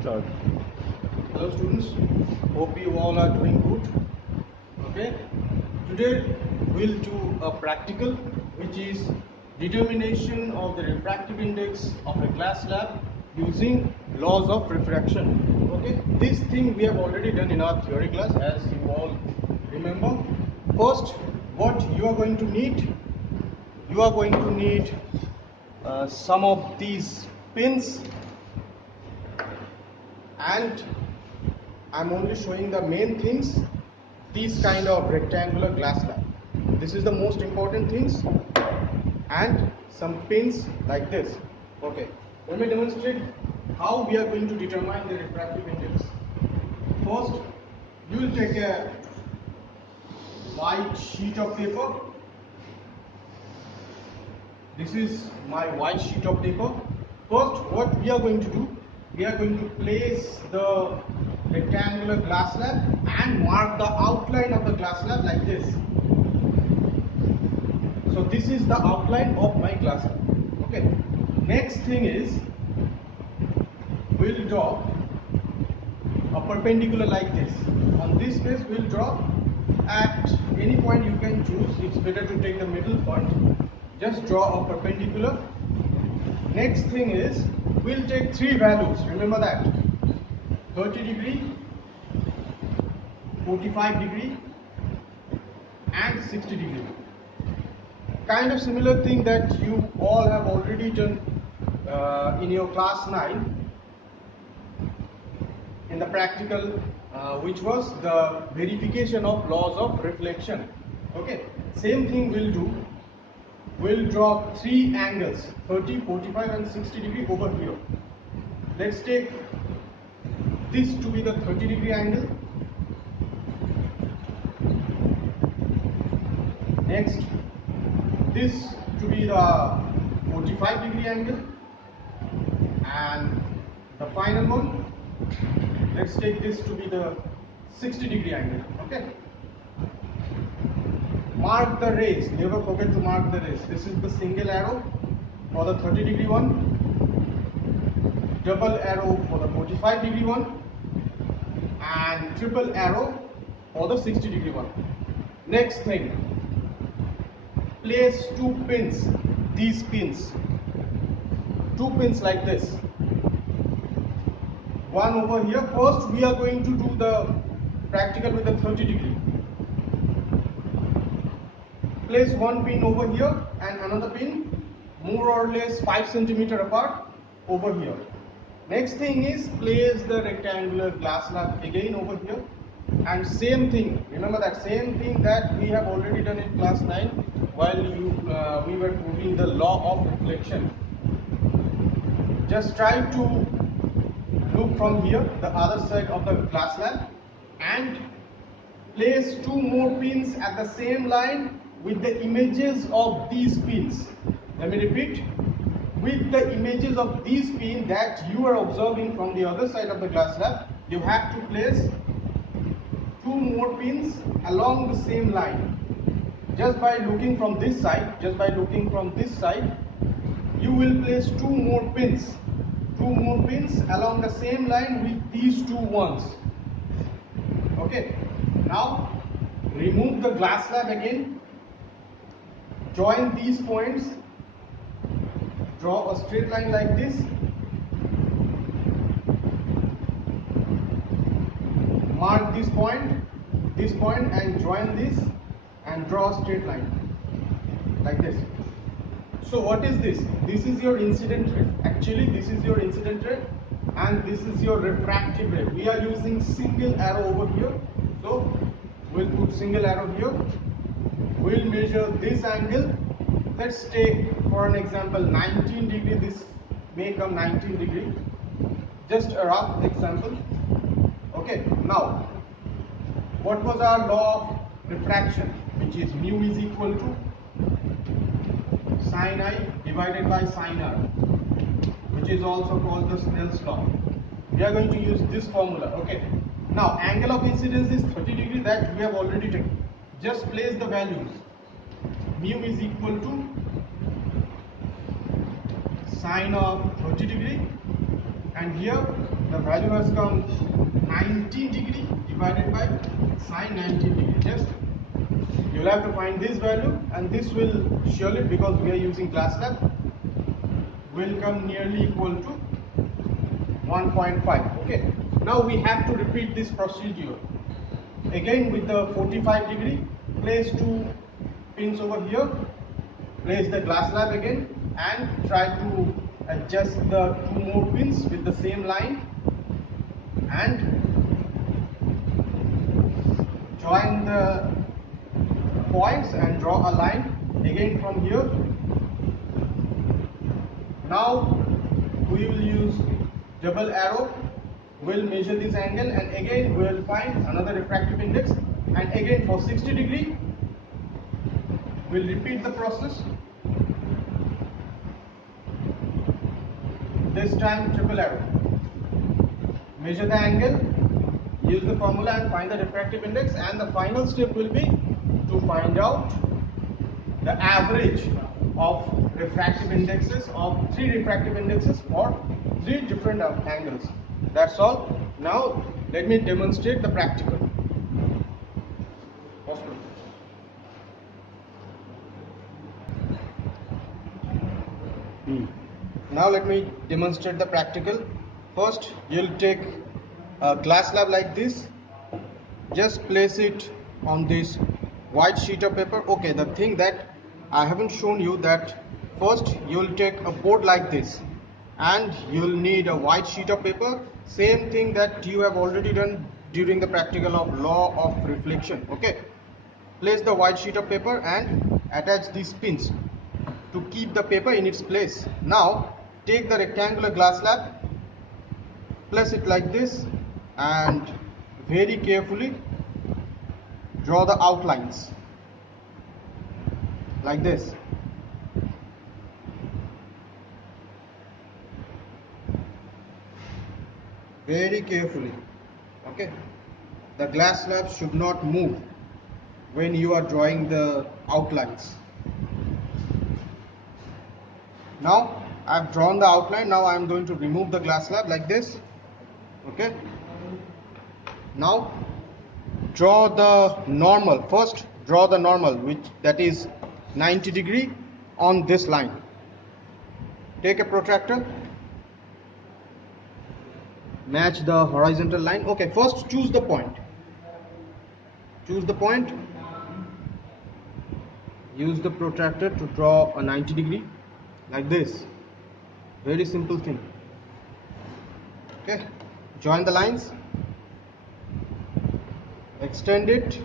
Start. Hello students, hope you all are doing good. Okay, today we'll do a practical which is determination of the refractive index of a glass slab using laws of refraction. Okay, this thing we have already done in our theory class, as you all remember. First, what you are going to need, some of these pins, and I'm only showing the main things. These kind of rectangular glass slab, this is the most important things, and some pins like this. Okay, let me demonstrate how we are going to determine the refractive index. First, you will take a white sheet of paper. This is my white sheet of paper. First, what we are going to do, we are going to place the rectangular glass slab and mark the outline of the glass slab like this. So this is the outline of my glass slab. Okay. Next thing is, we'll draw a perpendicular like this. On this space, we'll draw at any point you can choose. It's better to take the middle point. Just draw a perpendicular. Next thing is, we'll take three values. Remember that: 30 degree, 45 degree, and 60 degree. Kind of similar thing that you all have already done in your class 9 in the practical, which was the verification of laws of reflection. Okay, same thing we'll do. We'll draw three angles, 30, 45 and 60 degree over here. Let's take this to be the 30 degree angle. Next, this to be the 45 degree angle, and the final one, let's take this to be the 60 degree angle. Okay, mark the rays, never forget to mark the rays. This is the single arrow for the 30 degree one, double arrow for the 45 degree one, and triple arrow for the 60 degree one. Next thing, place two pins, these pins, two pins like this, one over here. First we are going to do the practical with the 30 degree. Place one pin over here and another pin more or less 5 cm apart over here. Next thing is, place the rectangular glass slab again over here, and same thing, remember that same thing that we have already done in class 9 while we were proving the law of reflection. Just try to look from here, the other side of the glass slab, and place two more pins at the same line with the images of these pins. Let me repeat, with the images of these pins that you are observing from the other side of the glass slab, you have to place two more pins along the same line. Just by looking from this side, you will place two more pins along the same line with these two ones. Okay, now remove the glass slab again, join these points, draw a straight line like this, mark this point and join this and draw a straight line like this. So what is this? This is your incident ray. Actually this is your incident ray and this is your refractive ray. We are using single arrow over here, so we'll put single arrow here. We'll measure this angle. Let's take for an example 19 degree. This may come 19 degree, just a rough example. Okay, now what was our law of refraction, which is mu is equal to sin I divided by sin R, which is also called the Snell's law. We are going to use this formula. Okay, now angle of incidence is 30 degree, that we have already taken. Just place the values. Mu is equal to sine of 30 degree, and here the value has come 19 degree divided by sine 19 degree. Just you will have to find this value, and this will surely, because we are using glass slab, will come nearly equal to 1.5. Okay, now we have to repeat this procedure again with the 45 degree. Place two pins over here, place the glass slab again, and try to adjust the two more pins with the same line, and join the points and draw a line again from here. Now we will use double arrow. We'll measure this angle, and again we will find another refractive index, and again for 60 degree we'll repeat the process. This time triple arrow. Measure the angle, use the formula and find the refractive index, and the final step will be to find out the average of refractive indexes of three refractive indexes for three different angles. That's all. Now let me demonstrate the practical. Now let me demonstrate the practical. First, you'll take a glass slab like this. Just place it on this white sheet of paper. Okay, the thing that I haven't shown you, that first you'll take a board like this, and you'll need a white sheet of paper. Same thing that you have already done during the practical of law of reflection. Okay, place the white sheet of paper and attach these pins to keep the paper in its place. Now take the rectangular glass slab, place it like this, and very carefully draw the outlines like this. Very carefully. Okay, the glass slab should not move when you are drawing the outlines. Now I've drawn the outline. Now I'm going to remove the glass slab like this. Okay, now draw the normal. First draw the normal, which that is 90 degree on this line. Take a protractor, match the horizontal line. Okay, first choose the point. Choose the point. Use the protractor to draw a 90 degree like this. Very simple thing. Okay, join the lines, extend it.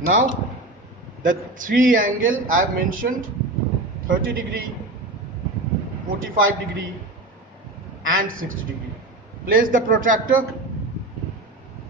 Now the three angle I have mentioned, 30 degree, 45 degree and 60 degree. Place the protractor.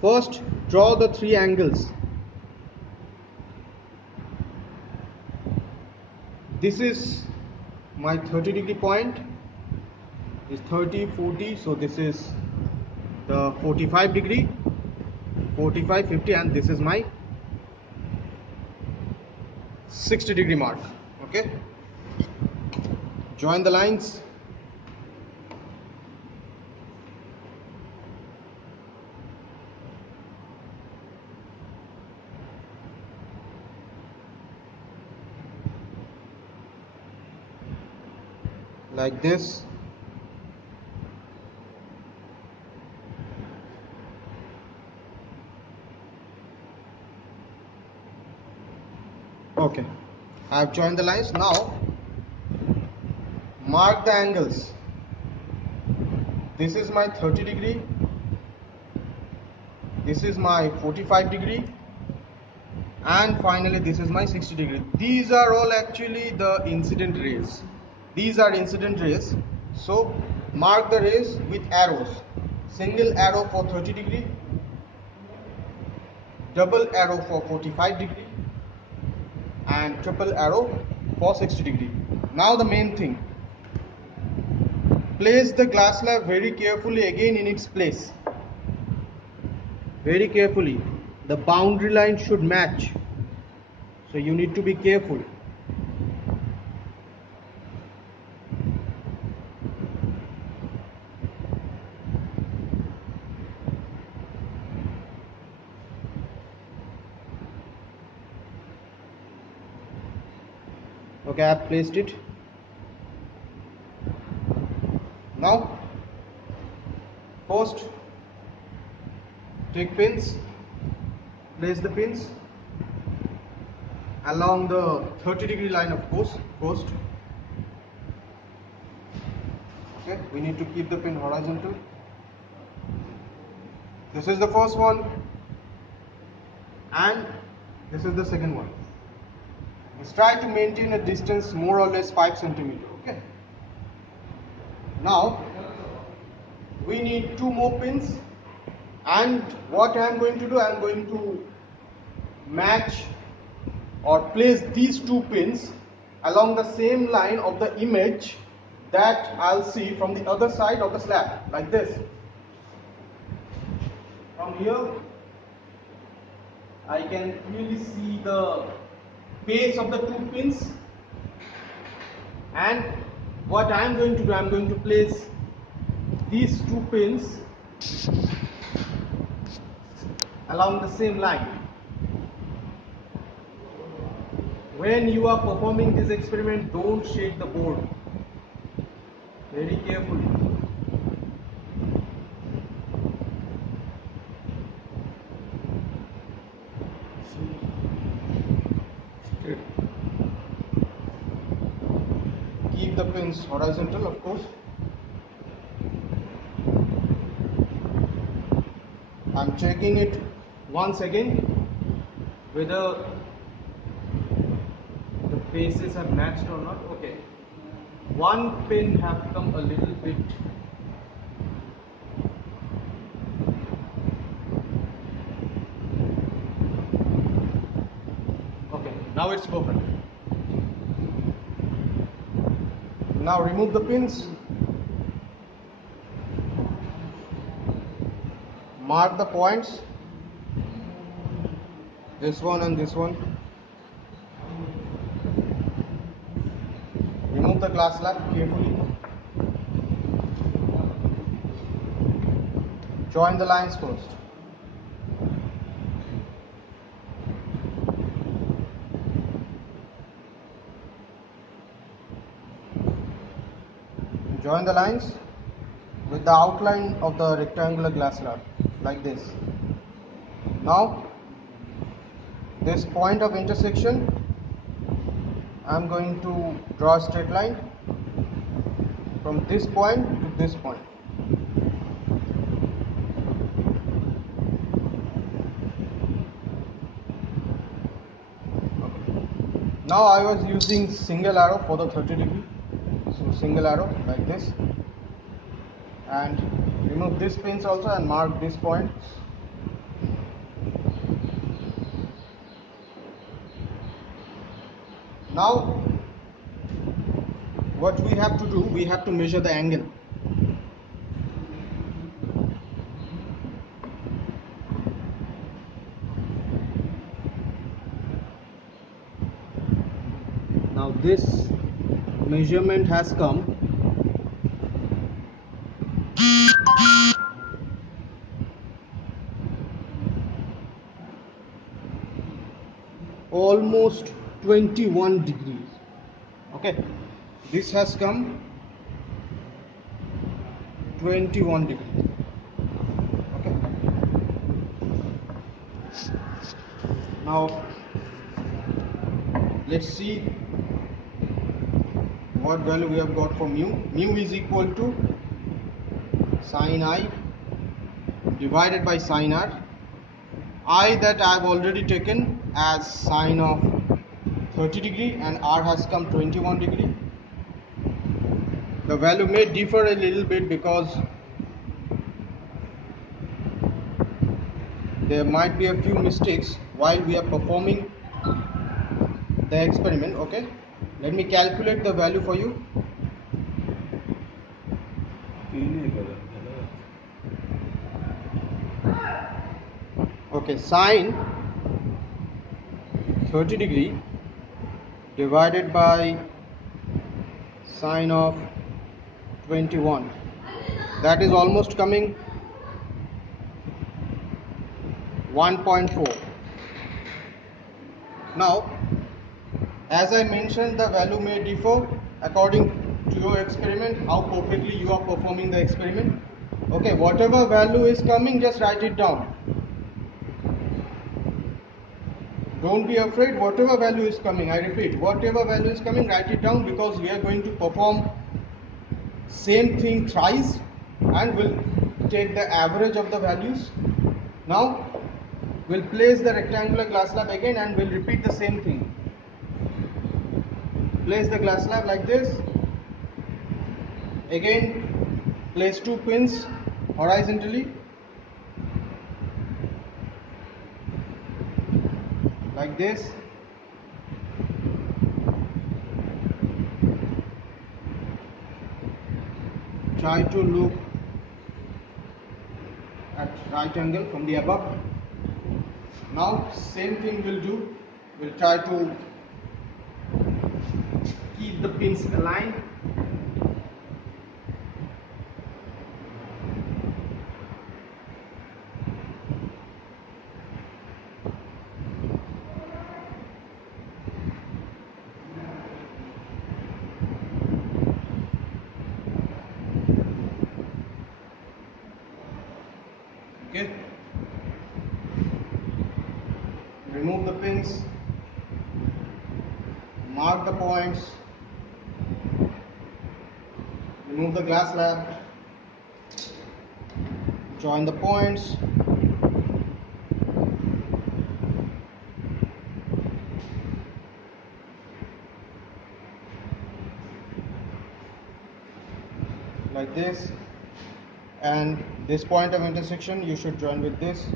First draw the three angles. This is my 30 degree point, is 30, 40, so this is the 45 degree, 45, 50, and this is my 60 degree mark. Okay, join the lines. Like this. Okay, I have joined the lines. Now mark the angles. This is my 30 degree, this is my 45 degree, and finally this is my 60 degree. These are all actually the incident rays. These are incident rays. So mark the rays with arrows. Single arrow for 30 degree, double arrow for 45 degree, and triple arrow for 60 degree. Now the main thing, place the glass slab very carefully again in its place. Very carefully. The boundary line should match, so you need to be careful. Okay, I have placed it. Now first take pins, place the pins along the 30-degree line, of course, first. Okay, we need to keep the pin horizontal. This is the first one and this is the second one. Let's try to maintain a distance more or less 5 centimeter. Okay. Now we need 2 more pins, and what I am going to do, I am going to match or place these 2 pins along the same line of the image that I'll see from the other side of the slab, like this. From here I can clearly see the base of the 2 pins, and what I am going to do, I am going to place these 2 pins along the same line. When you are performing this experiment, don't shake the board, very carefully. Keep the pins horizontal, of course. I'm checking it once again whether the faces have matched or not. Okay, one pin have come a little bit okay, now it's perfect. Now remove the pins, mark the points, this one and this one. Remove the glass slab carefully. Join the lines first. Join the lines with the outline of the rectangular glass slab, like this. Now, this point of intersection, I am going to draw a straight line from this point to this point. Now I was using single arrow for the 30 degree. So single arrow like this, and remove these pins also and mark this point. Now what we have to do, we have to measure the angle. Now this measurement has come almost 21 degrees. Okay, this has come 21 degrees. Okay, now let's see what value we have got for mu. Mu is equal to sin I divided by sin r. I that I have already taken as sine of 30 degree and r has come 21 degree. The value may differ a little bit because there might be a few mistakes while we are performing the experiment. Okay, let me calculate the value for you. Okay, sine 30 degree divided by sine of 21, that is almost coming 1.4. Now As I mentioned, the value may differ according to your experiment, how perfectly you are performing the experiment. Okay, whatever value is coming, just write it down. Don't be afraid, whatever value is coming, I repeat, whatever value is coming, write it down, because we are going to perform same thing thrice and we'll take the average of the values. Now we'll place the rectangular glass slab again and we'll repeat the same thing. Place the glass slab like this. Again, place 2 pins horizontally like this. Try to look at right angle from the above. Now same thing we'll do. We'll try to keep the pins aligned. Okay. Remove the pins, mark the points, remove the glass slab, join the points, like this, and this point of intersection you should join with this.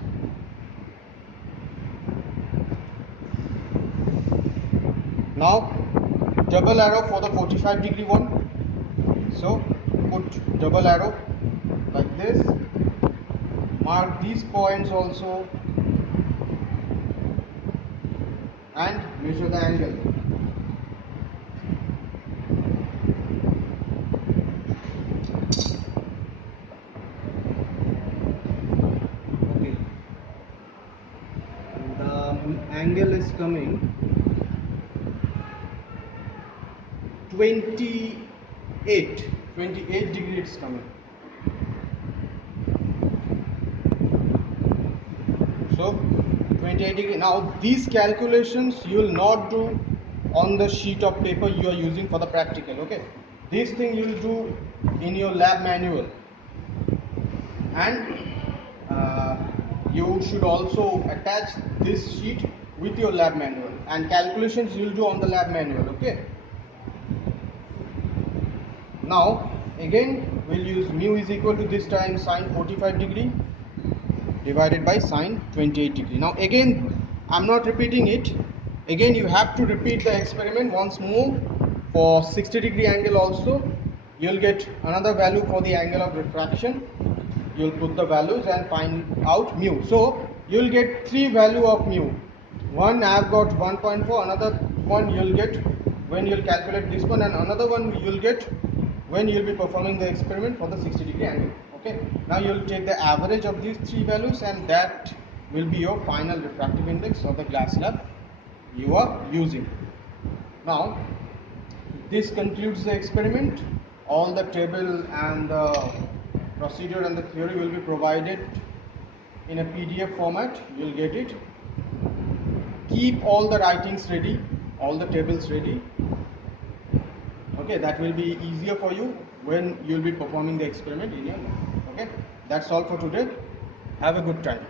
Now double arrow for the 45-degree one. So put double arrow like this. Mark these points also and measure the angle. Okay. The angle is coming 28 degrees coming. So 28 degree. Now these calculations you will not do on the sheet of paper you are using for the practical. Okay, this thing you will do in your lab manual, and you should also attach this sheet with your lab manual, and calculations you will do on the lab manual. Okay. Now again we'll use mu is equal to this time sine 45 degree divided by sine 28 degree. Now again I'm not repeating it. Again you have to repeat the experiment once more for 60 degree angle also. You'll get another value for the angle of refraction. You'll put the values and find out mu. So you'll get 3 value of mu. One I've got 1.4, another one you'll get when you'll calculate this one, and another one you'll get when you'll be performing the experiment for the 60 degree angle. Okay, now you'll take the average of these 3 values and that will be your final refractive index of the glass slab you are using. Now this concludes the experiment. All the table and the procedure and the theory will be provided in a PDF format. You'll get it. Keep all the writings ready, all the tables ready. Okay, that will be easier for you when you'll be performing the experiment in your lab. Okay, that's all for today. Have a good time.